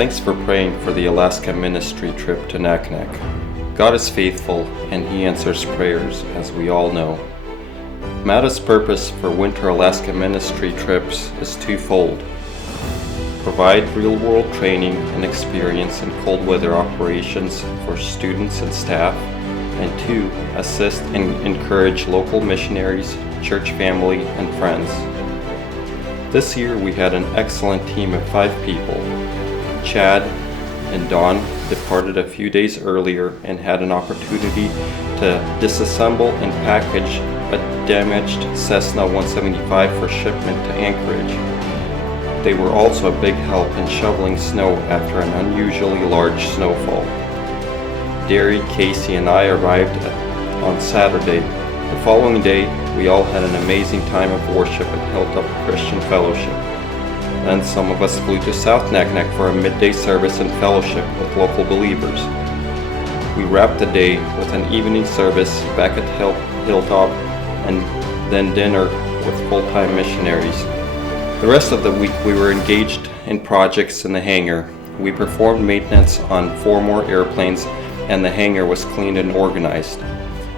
Thanks for praying for the Alaska ministry trip to Naknek. God is faithful and He answers prayers, as we all know. MATA's purpose for Winter Alaska ministry trips is twofold. Provide real-world training and experience in cold weather operations for students and staff, and 2, assist and encourage local missionaries, church family, and friends. This year we had an excellent team of 5 people. Chad and Don departed a few days earlier and had an opportunity to disassemble and package a damaged Cessna 175 for shipment to Anchorage. They were also a big help in shoveling snow after an unusually large snowfall. Derry, Casey, and I arrived on Saturday. The following day, we all had an amazing time of worship at Hilltop Christian Fellowship. Then some of us flew to South Naknek for a midday service and fellowship with local believers. We wrapped the day with an evening service back at Hilltop and then dinner with full-time missionaries. The rest of the week we were engaged in projects in the hangar. We performed maintenance on 4 more airplanes and the hangar was cleaned and organized.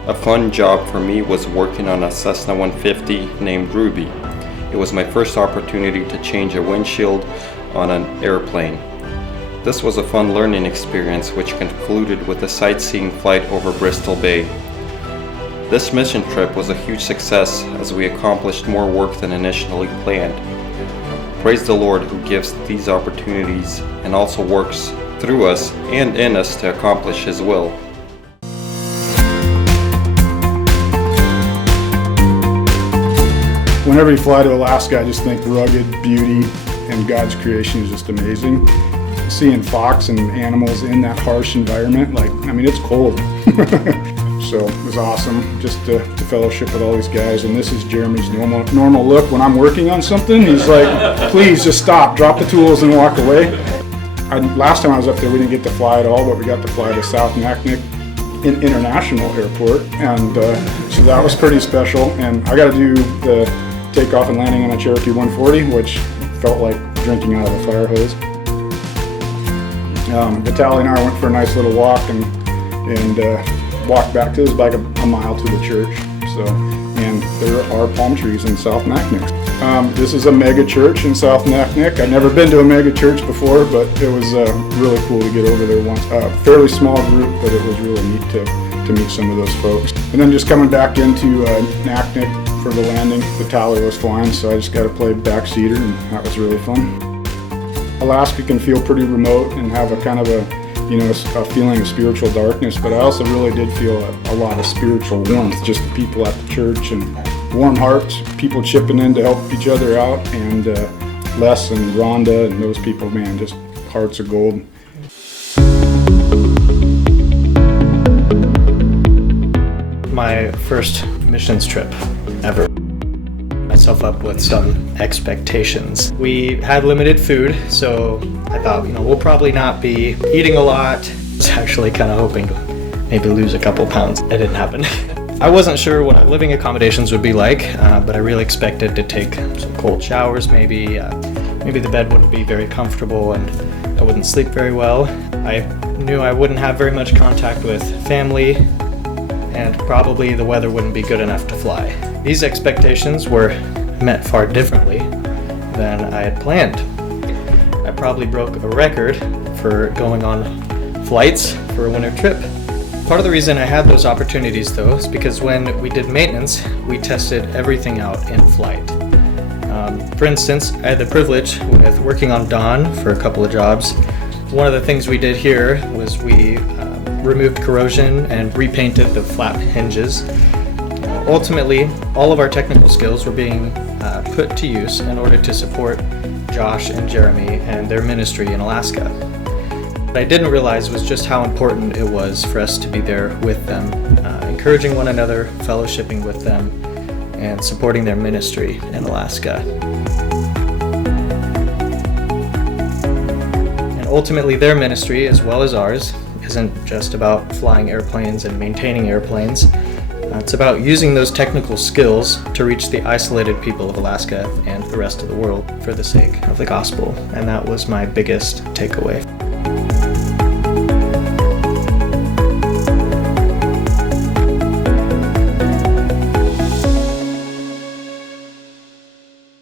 A fun job for me was working on a Cessna 150 named Ruby. It was my first opportunity to change a windshield on an airplane. This was a fun learning experience which concluded with a sightseeing flight over Bristol Bay. This mission trip was a huge success as we accomplished more work than initially planned. Praise the Lord who gives these opportunities and also works through us and in us to accomplish His will. Whenever you fly to Alaska, I just think rugged beauty and God's creation is just amazing. Seeing fox and animals in that harsh environment, it's cold. So it was awesome just to fellowship with all these guys. And this is Jeremy's normal look when I'm working on something. He's like, please just stop, drop the tools and walk away. Last time I was up there, we didn't get to fly at all, but we got to fly to South Naknek International Airport. And so that was pretty special. And I got to do the takeoff and landing on a Cherokee 140, which felt like drinking out of a fire hose. Vitaliy and I went for a nice little walk and walked back. It was like a mile to the church. And there are palm trees in South Naknek. This is a mega church in South Naknek. I've never been to a mega church before, but it was really cool to get over there once. Fairly small group, but it was really neat to meet some of those folks. And then just coming back into Naknek for the landing, Vitaliy was flying, so I just got to play backseater, and that was really fun. Alaska can feel pretty remote and have a kind of a feeling of spiritual darkness, but I also really did feel a lot of spiritual warmth, just people at the church and warm hearts, people chipping in to help each other out, and Les and Rhonda and those people, man, just hearts of gold. My first missions trip ever. Myself up with some expectations. We had limited food, so I thought, we'll probably not be eating a lot. I was actually kind of hoping to maybe lose a couple pounds. It didn't happen. I wasn't sure what living accommodations would be like, but I really expected to take some cold showers maybe. Maybe the bed wouldn't be very comfortable and I wouldn't sleep very well. I knew I wouldn't have very much contact with family, and probably the weather wouldn't be good enough to fly. These expectations were met far differently than I had planned. I probably broke a record for going on flights for a winter trip. Part of the reason I had those opportunities though is because when we did maintenance, we tested everything out in flight. For instance, I had the privilege with working on Dawn for a couple of jobs. One of the things we did here was we removed corrosion and repainted the flap hinges. Ultimately, all of our technical skills were being put to use in order to support Josh and Jeremy and their ministry in Alaska. What I didn't realize was just how important it was for us to be there with them, encouraging one another, fellowshipping with them, and supporting their ministry in Alaska. And ultimately, their ministry, as well as ours, isn't just about flying airplanes and maintaining airplanes. It's about using those technical skills to reach the isolated people of Alaska and the rest of the world for the sake of the gospel. And that was my biggest takeaway.